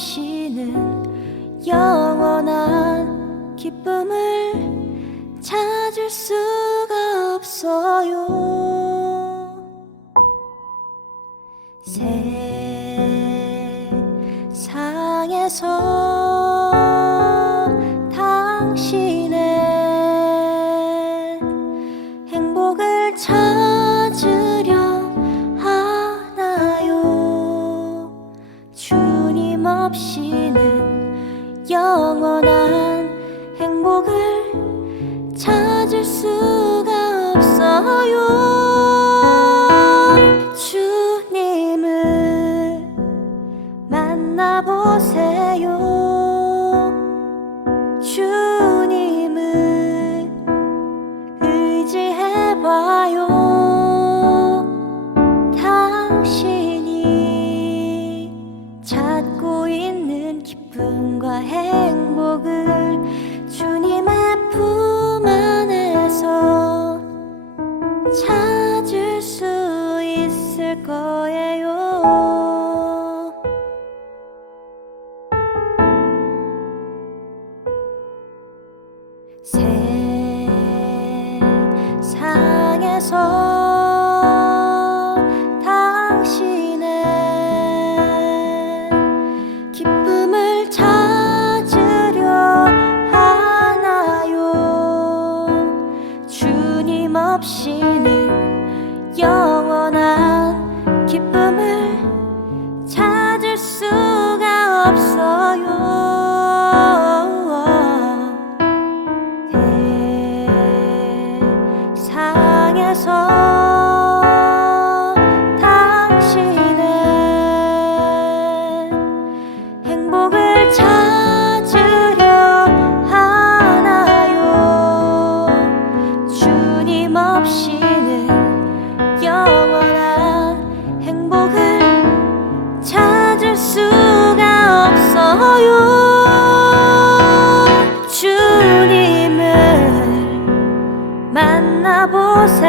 없이는 영원한 기쁨을 찾을 수가 없어요. 세상에서 없이는 영원한 행복을 찾을 수가 없어요. 주님을 만나보세요 기쁨과 행복을 주님의 품 안에서 찾을 수 있을 거예요. 세상에서 없이는 영원한 행복을 찾을 수가 없어요. 주님을 만나보세요